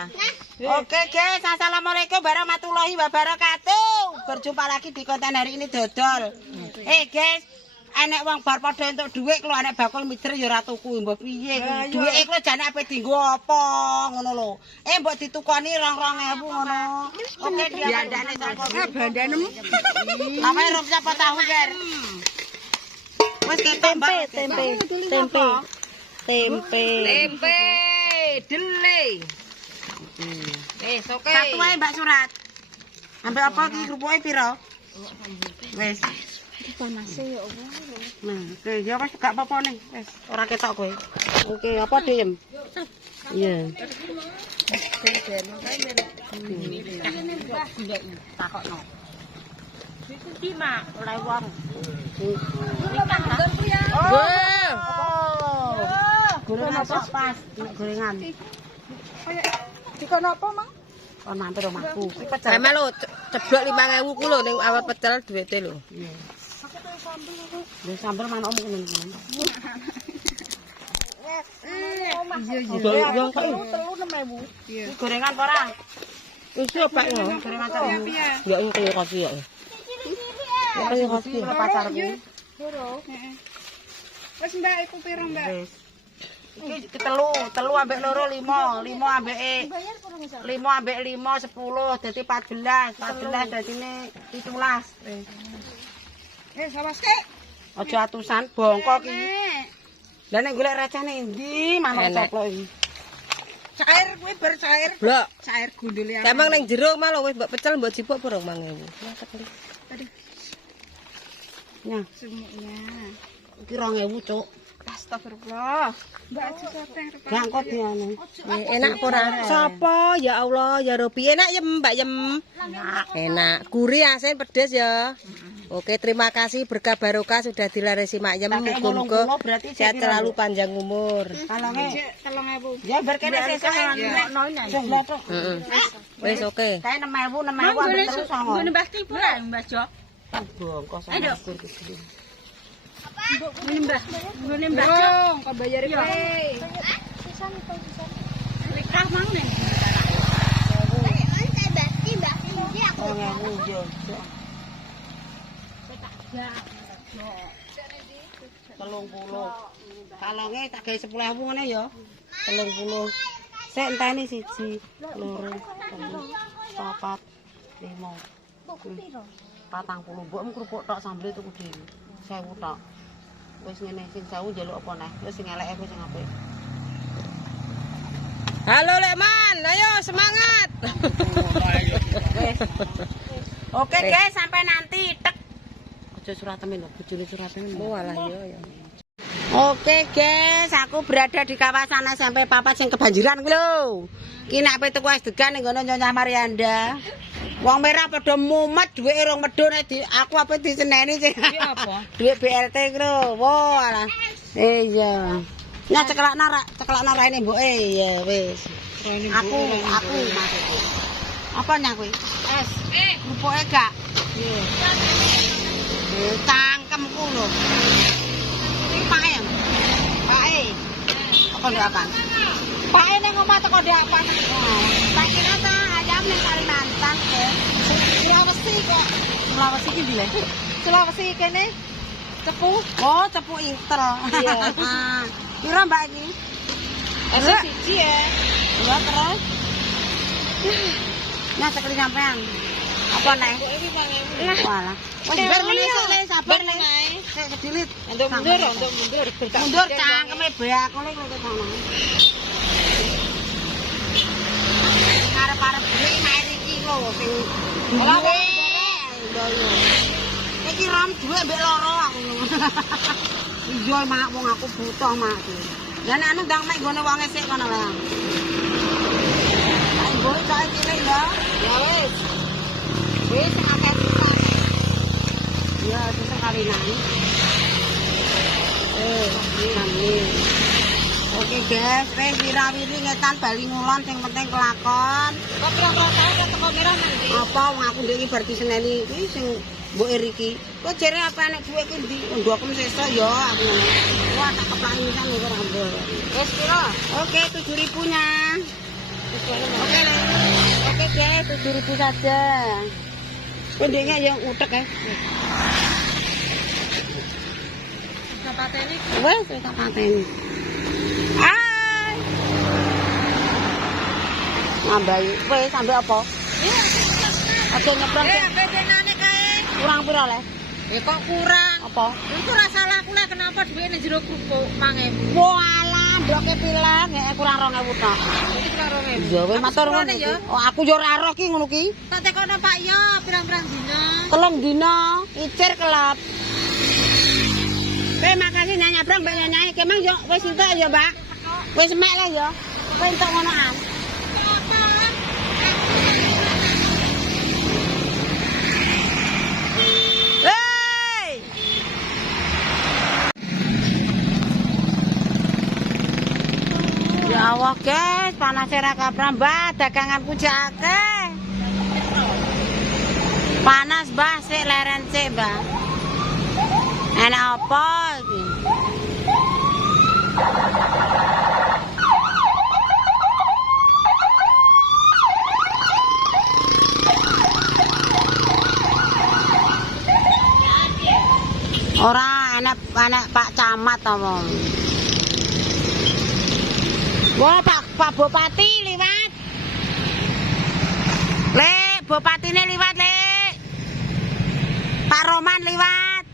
ya. Oke guys, assalamualaikum warahmatullahi wabarakatuh. Berjumpa lagi di konten hari ini dodol. Guys, enek wong bar padha entuk dhuwit lho, enek bakul mider ya ora tuku mbok piye. Dhuwit iku jane ape dienggo apa ngono lho. Mbok ditukoni 2.000 ngono. Oke, diandane sapa? Bandanem. Namane rong sapa tahu, Ger? Wis tempe. Tempe dele. Oke. Satu ae Mbak Surat. Ambil apa iki kerupuk piro? Wis. Panase ya Allah. Nah, oke ya wis gak apa-apa nih. Wis ora ketok kowe. Oke, apa diem? Iya. Takokno. Iku ki mak oleh wong. Gorengan apa pas? Gorengan. Dikono apa, Mang? Oh, mampir omahku. Iki pecel. Melu ceblok 5.000 ku lho ning awal pecel duwite lho. Iya. Lha sambel manukmu ngene. Iya. Telu 6.000. Iya. Gorengan apa ora? Wis yo Pak yo. Gorengan telu. Ya iki kaya kasih ya. Ya kaya kasih pacarku. Heeh. Wis Mbak, iku piro Mbak? Wis. Iki telu ambek loro 5 ambek 5 ambek 5 10 dadi 14 dadine 17. Wis awas kek. Aja atusan bongkok iki. Lah nek golek recehne endi manuk coplok iki. Cair kuwi ber cair. Blok. Cair gundule. Emang ning jero malah wis mbok pecel mbok jipuk 2.000. Aduh, Nah, semuanya. iki 2.000, Cuk. Astagfirullah. Mbak aja sateng rep. Gangkot diane. Enak apa ora? Sapa? Ya Allah, ya Robi. Enak ya Mbak Yem. Enak. Gurih, asin, pedes ya. Oke, terima kasih berkah barokah sudah dilaresi Mak Yem. Muga-muga sehat selalu panjang umur. Kalonge 3.000. ya berkene sesuk ngono ini. Sing letok. Heeh. Wis oke. Kae 6.000 ambek terus songo. Ngene Mbah Tibu lah Mbah Jo. Bongkos sama kur. Ngene Mbah Jo, kok bayar kowe. Sisan. Lekah mang nih. Kalonge tak gawe 10.000 ngene ya. 30. Sik enteni 1, 2, 3, 4, 5. 40. Mbokmu kerupuk tok sambel tuku dhewe. 1.000 tok. Wis ngene sing 1.000 njaluk apa neh. Wis sing eleke wis sing apik. Halo Lekman, ayo semangat. Oke guys, sampai nanti tek. Aja suratemen lho, bojone suratemen. Walah yo. Oke guys, aku berada di kawasan SMP Papat sing kebanjiran kuwi lho. Ki nek petuk wis degan ning ngono Nyonya Marianda. Wong merah padha mumet dhuwit rong medhun aku apa diseneni sing. Apa? Dhuwit BLT ku lho. Wo alah. Iya. Nah ceklakna raine mboke ya wis. Aku maksudku. Apa nyang kuwi? Es. Rupuke gak? Iya. Cangkemku lho. Iki pake ya? Pake. Apa ndek apa? Pake ning omah teko ndek apa? Tak kira ta ayam ning Kalimantan ya. Sulawesi kok. Sulawesi iki ndi le? Sulawesi kene cepu. Oh, cepu intel. Iya. Piro Mbak iki? Asa siji ya. Ya terus. Nah, sekali sampean. Apa nek? Walah. Wis bar meneh le sabar le. Sik kedilit. Untuk mundur. Mundur cangkeme beak kene kok sono. Arep-arep iki nek iki lho sing duwe. Iki ram duwe mbek loro aku. Iya mak wong aku butuh mak. Lah nek anu ndang mek gone wong esuk kono wae. Ayo boleh tak cilik ya. Ya wis. Wis akeh pisan. Ya sesuk kawinan. Nami. Oke guys, wis wirawiri ngetan bali ngulon sing penting kelakon. Kok kira-kira tahu teko merah nanti. Apa wong aku ndek iki bar diseneni iki sing mbok iki. Kok jere apa nek duwe iki ndi? Nggo aku sesuk ya aku ngene. Wah tak keplaki pisan kok ora mbok. Wis piro? Oke 7.000-nya. Oke ribu saja. Pendeknya yang utek ya. Kita pateni. Wes, kita pateni. Hai. Nambahi, wes sampai apa? Iya, Aja nyebrang. apa tenane kae? Kurang pira le? Kok kurang? Apa? Itu ora salahku lek kenapa duwe ning jero krupuk 5.000. Walah, ndoke pilang, nek kurang 2.000 tok. Iki karo 2.000. Ya wis matur nuwun ya. Oh, aku yo ora roh ki ngono ki. Tak tekono Pak yo pirang-pirang dina. 3 dina, icir kelap. Makasih nyabrang Mbak Nyanyai. Kemang yo wis entuk ya, Mbak. Wis mek le yo. Kowe entuk ngonoan. Hei! Ya Allah, guys, panas ra kaprah, Mbak. Daganganku jake. Panas, Mbak, sik leren sik, Mbak. Enak apa iki? Ora enak Pak Camat apa. Wah, Pak Bupati liwat. Le, Bupatine liwat, Le. Pak Roman liwat.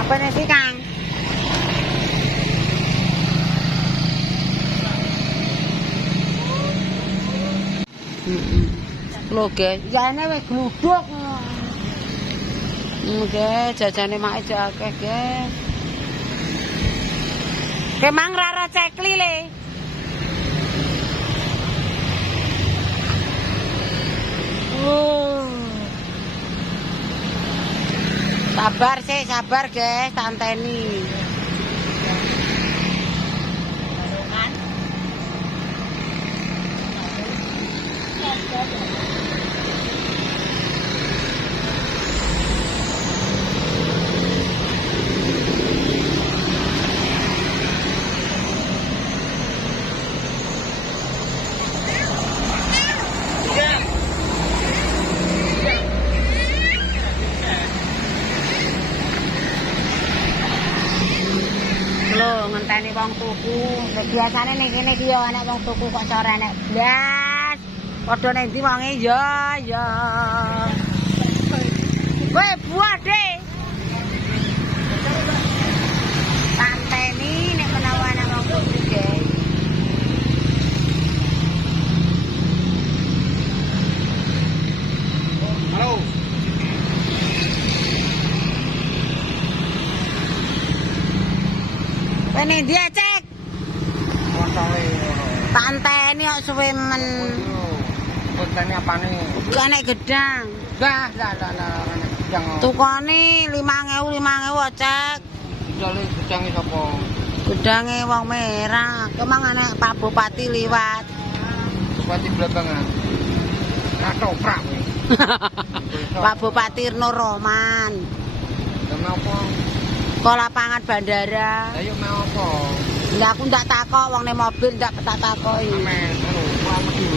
Apa nih sih, Kang? Lho, guys, jane wis gluduk. Nggih, jajane mak akeh, guys. Kemang rara cekli le. Sabar sih, sabar guys, tanteni. Ngenteni wong tuku. Biasane ning kene iki yo ana wong tuku kok sore enek blas. Padha ning ndi wonge ya. Kowe buah deh. Tanteni nek menawa ana wong tuku, guys. Halo. Ini dia cek. Montole ngono. Tanteni kok suwe men. Kontene apane? Gane gedang. Lah. Gedang. Tukone 5.000 cek. Jale gedange sapa? Gedange wong merah. Kemang anak Pak Bupati liwat. Bupati Blabangan. Katoprak kowe. Pak Bupati Nur Roman. Kenapa? Kok lapangan bandara. Ayo mau apa? Lah aku ndak takok wong ning mobil ndak tak takoki. Amen. Halo, mau metu.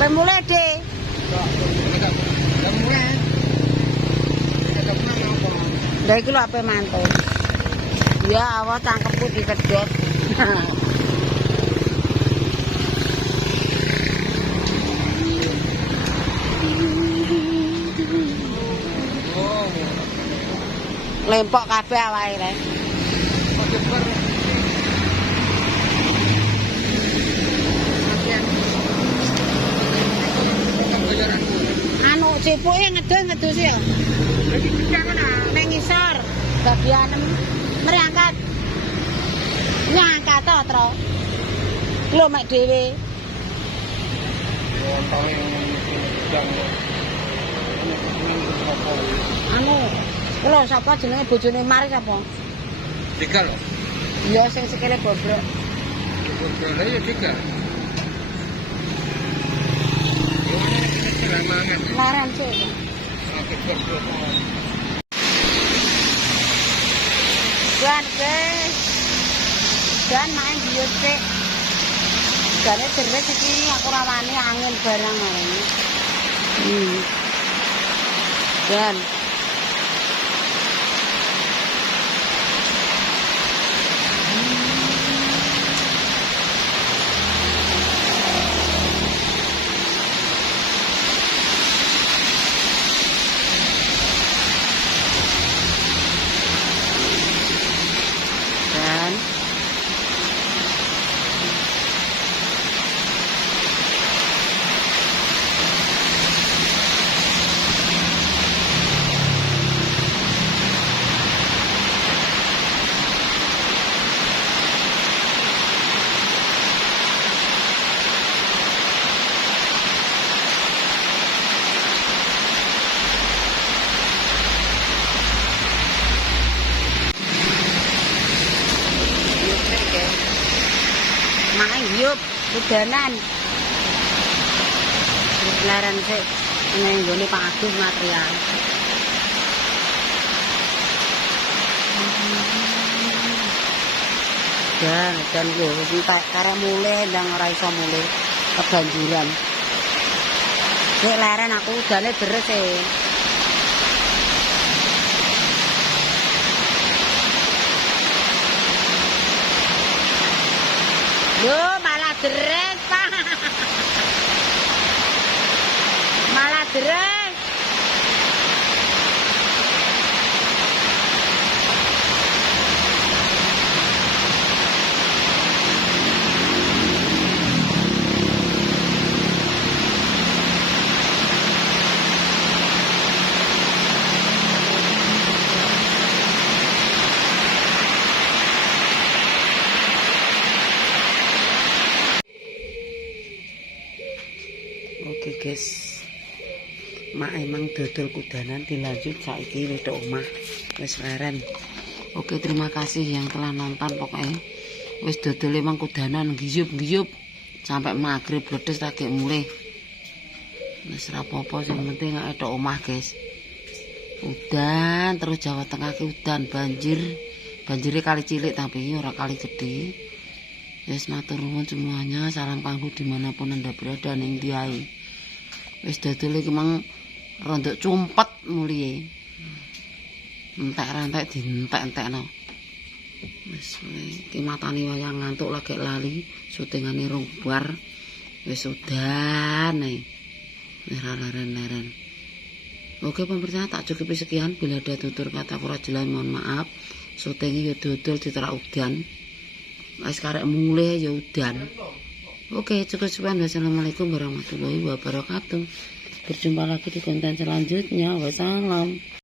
Kowe mulai, Dik. Lah mulai. Kita mau apa? Lah iki lho ape mantul. Ya Allah cangkemku dikedot. Oh. Lempok kabeh awake le. Anu cipuke ngedus ya. Lagi gedang ana. Nang ngisor bagian merangkat. Nyangkat to, Tro. Lho mek dhewe. Anu, lho sapa jenenge bojone Mari sapa? Tiga lho. Ya sing sikile bobrok. Bobrok ya tiga. Selama Larangan. Laran sih. Oke, berdua. Dan guys. Dan main bius sih. Jane deres iki aku rawani angin barang ae. Dan main yuk udanan. Laran sih ini nggone Pak Agus material. Dan yo entek karek mulai ndang ora iso mulai kebanjiran. Nek laran aku udane deres e. Yo malah deres, Pak. Malah deres. Oke guys, mak emang dodol kudanan dilanjut saiki wis tok omah wis leren. Oke, terima kasih yang telah nonton. Pokoknya wis dodol emang kudanan giyup-giyup sampai maghrib bledes tak mulai. Wis ra apa-apa, sing penting nek tok omah guys. Udan terus Jawa Tengah ki udan banjirnya kali cilik tapi ora kali gede. Wis matur nuwun semuanya, salam kanggo dimanapun Anda berada ning diai. Wis dodol iki mang rondok cumpet mulihe. Entek-entek dientek-entekno. Wis iki matani wayang ngantuk lagi lali, syutingane rong bar. Wis udan ae. Ora leren-leren. Oke pemirsa, tak cukupi sekian. Bila ada tutur kata kurang jelas mohon maaf. Syutingnya ya dodol diterak udan. Wis karek mulai ya udan. Oke, cukup sekian. Wassalamualaikum warahmatullahi wabarakatuh. Berjumpa lagi di konten selanjutnya. Wassalam.